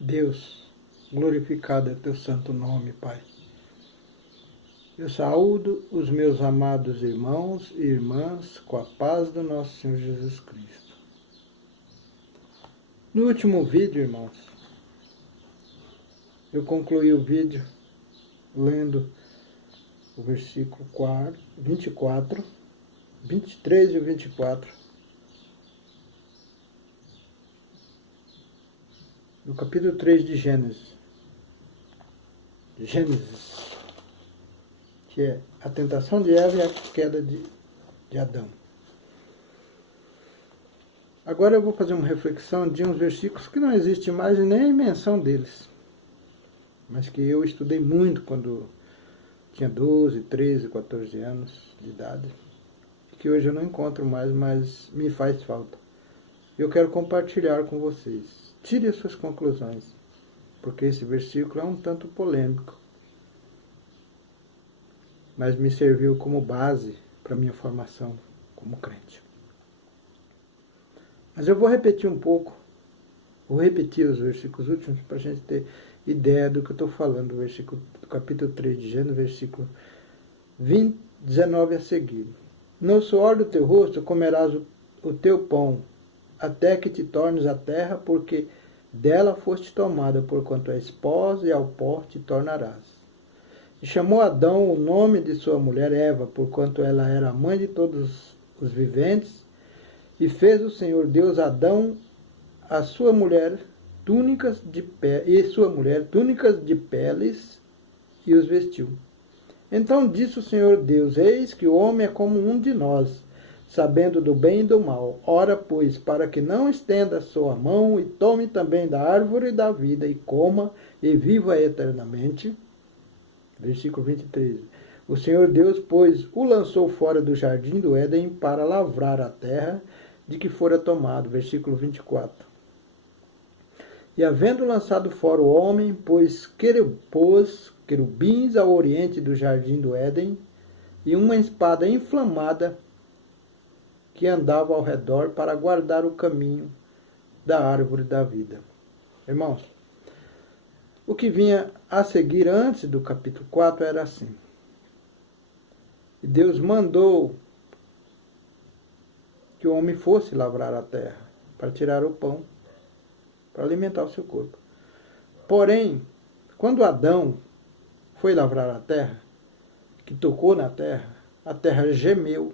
Deus, glorificado é teu santo nome, Pai. Eu saúdo os meus amados irmãos e irmãs com a paz do nosso Senhor Jesus Cristo. No último vídeo, irmãos, eu concluí o vídeo lendo o versículo 24, 23 e 24 do capítulo 3 de Gênesis. Que é a tentação de Eva e a queda de Adão. Agora eu vou fazer uma reflexão de uns versículos que não existe mais nem menção deles, mas que eu estudei muito quando tinha 12, 13, 14 anos de idade, que hoje eu não encontro mais, mas me faz falta. Eu quero compartilhar com vocês. Tire as suas conclusões, porque esse versículo é um tanto polêmico, mas me serviu como base para a minha formação como crente. Mas eu vou repetir um pouco, vou repetir os versículos últimos para a gente ter ideia do que eu estou falando, do capítulo 3 de Gênesis, versículo 19 a seguir. No suor do teu rosto comerás o teu pão, até que te tornes a terra, porque dela foste tomada, porquanto és pó, e ao pó te tornarás. E chamou Adão o nome de sua mulher Eva, porquanto ela era a mãe de todos os viventes, e fez o Senhor Deus Adão a sua mulher túnicas de peles, e os vestiu. Então disse o Senhor Deus: eis que o homem é como um de nós, sabendo do bem e do mal. Ora, pois, para que não estenda a sua mão e tome também da árvore da vida e coma e viva eternamente. Versículo 23. O Senhor Deus, pois, o lançou fora do jardim do Éden para lavrar a terra de que fora tomado. Versículo 24. E havendo lançado fora o homem, pôs querubins ao oriente do jardim do Éden e uma espada inflamada que andava ao redor para guardar o caminho da árvore da vida. Irmãos, o que vinha a seguir antes do capítulo 4 era assim. E Deus mandou que o homem fosse lavrar a terra para tirar o pão, para alimentar o seu corpo. Porém, quando Adão foi lavrar a terra, que tocou na terra, a terra gemeu.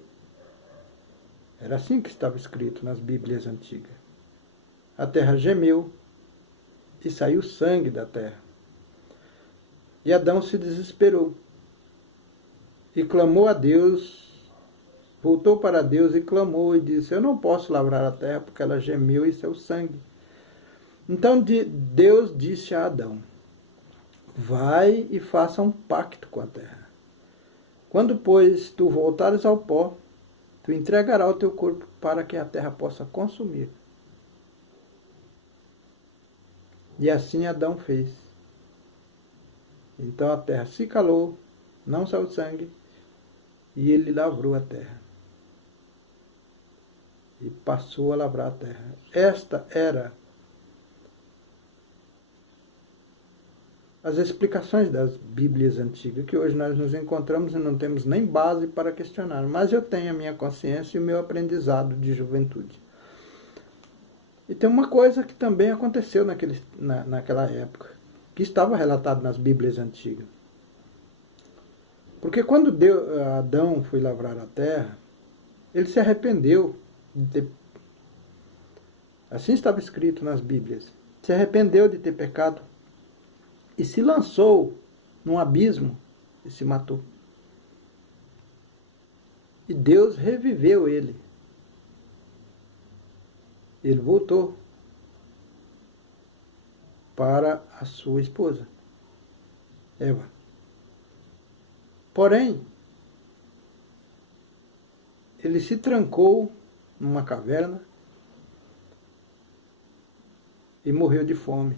Era assim que estava escrito nas Bíblias antigas. A terra gemeu e saiu sangue da terra. E Adão se desesperou e clamou a Deus, voltou para Deus e clamou e disse: eu não posso lavrar a terra porque ela gemeu e saiu sangue. Então Deus disse a Adão: vai e faça um pacto com a terra. Quando, pois, tu voltares ao pó, tu entregarás o teu corpo para que a terra possa consumir. E assim Adão fez. Então a terra se calou, não saiu sangue, e ele lavrou a terra. E passou a lavrar a terra. Esta era as explicações das Bíblias antigas, que hoje nós nos encontramos e não temos nem base para questionar. Mas eu tenho a minha consciência e o meu aprendizado de juventude. E tem uma coisa que também aconteceu naquela época, que estava relatado nas Bíblias antigas. Porque quando Adão foi lavrar a terra, ele se arrependeu de ter... Assim estava escrito nas Bíblias. Se arrependeu de ter pecado e se lançou num abismo e se matou. E Deus reviveu ele. Ele voltou para a sua esposa, Eva. Porém, ele se trancou numa caverna e morreu de fome.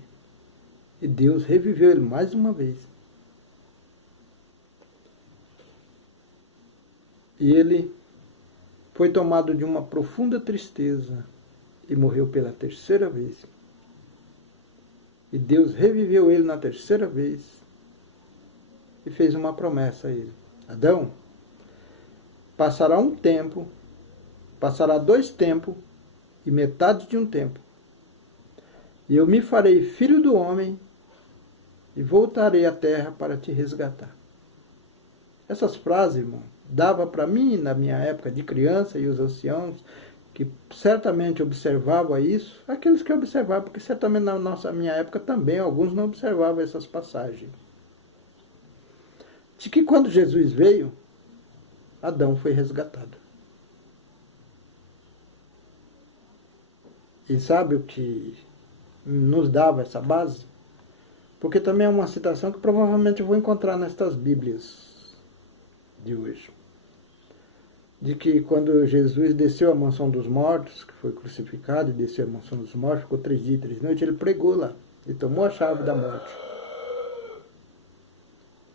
E Deus reviveu ele mais uma vez. E ele foi tomado de uma profunda tristeza e morreu pela terceira vez. E Deus reviveu ele na terceira vez e fez uma promessa a ele. Adão, passará um tempo, passará 2 tempos e metade de um tempo. E eu me farei filho do homem e voltarei à terra para te resgatar. Essas frases, irmão, dava para mim, na minha época de criança, e os anciãos, que certamente observavam isso, aqueles que observavam, porque certamente na minha época também, alguns não observavam essas passagens. De que quando Jesus veio, Adão foi resgatado. E sabe o que nos dava essa base? Porque também é uma citação que provavelmente eu vou encontrar nestas Bíblias de hoje. De que quando Jesus desceu à mansão dos mortos, que foi crucificado e desceu à mansão dos mortos, ficou 3 dias e 3 noites, ele pregou lá. Ele tomou a chave da morte.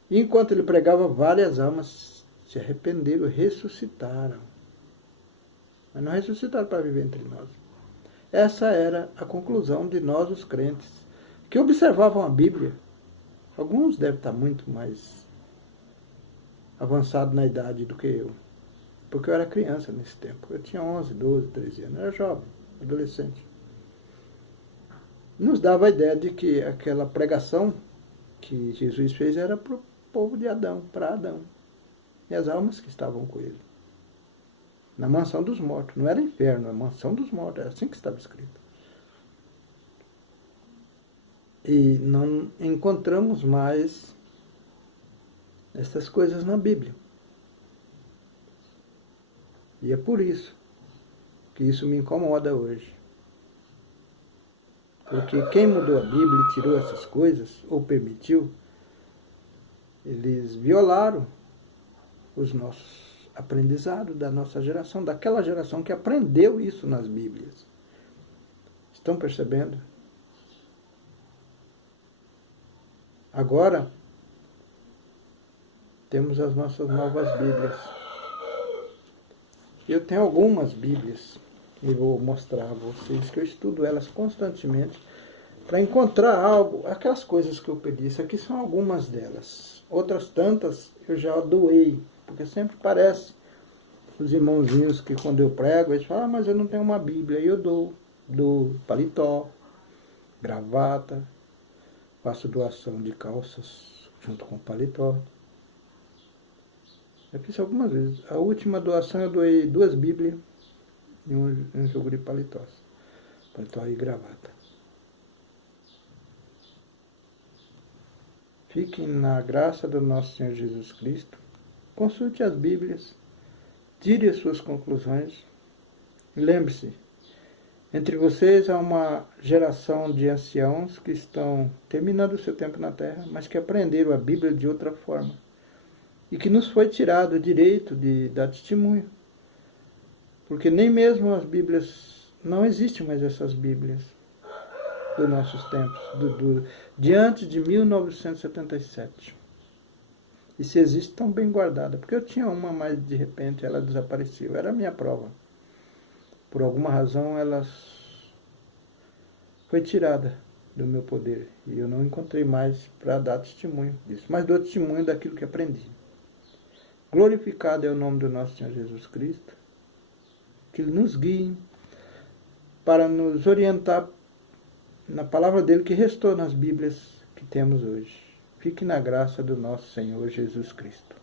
E enquanto ele pregava, várias almas se arrependeram, ressuscitaram. Mas não ressuscitaram para viver entre nós. Essa era a conclusão de nós, os crentes, que observavam a Bíblia. Alguns devem estar muito mais avançados na idade do que eu. Porque eu era criança nesse tempo. Eu tinha 11, 12, 13 anos. Eu era jovem, adolescente. Nos dava a ideia de que aquela pregação que Jesus fez era para o povo de Adão, para Adão. E as almas que estavam com ele. Na mansão dos mortos. Não era inferno, era mansão dos mortos. É assim que estava escrito. E não encontramos mais essas coisas na Bíblia. E é por isso que isso me incomoda hoje. Porque quem mudou a Bíblia e tirou essas coisas, ou permitiu, eles violaram os nossos aprendizados da nossa geração, daquela geração que aprendeu isso nas Bíblias. Estão percebendo? Agora, temos as nossas novas Bíblias. Eu tenho algumas Bíblias e vou mostrar a vocês que eu estudo elas constantemente para encontrar algo, aquelas coisas que eu pedi. Isso aqui são algumas delas. Outras tantas eu já doei, porque sempre parece os irmãozinhos que quando eu prego, eles falam, mas eu não tenho uma Bíblia. E eu dou paletó, gravata, faço doação de calças junto com o paletó. Eu fiz algumas vezes. A última doação eu doei 2 Bíblias e um jogo de paletós. Paletó e gravata. Fiquem na graça do nosso Senhor Jesus Cristo. Consulte as Bíblias. Tire as suas conclusões. Lembre-se, entre vocês há uma geração de anciãos que estão terminando o seu tempo na terra, mas que aprenderam a Bíblia de outra forma. E que nos foi tirado o direito de dar testemunho. Porque nem mesmo as Bíblias, não existem mais essas Bíblias dos nossos tempos, de antes de 1977. E se existe, tão bem guardada. Porque eu tinha uma, mas de repente ela desapareceu. Era a minha prova. Por alguma razão ela foi tirada do meu poder. E eu não encontrei mais para dar testemunho disso. Mas dou testemunho daquilo que aprendi. Glorificado é o nome do nosso Senhor Jesus Cristo. Que Ele nos guie para nos orientar na palavra dele que restou nas Bíblias que temos hoje. Fique na graça do nosso Senhor Jesus Cristo.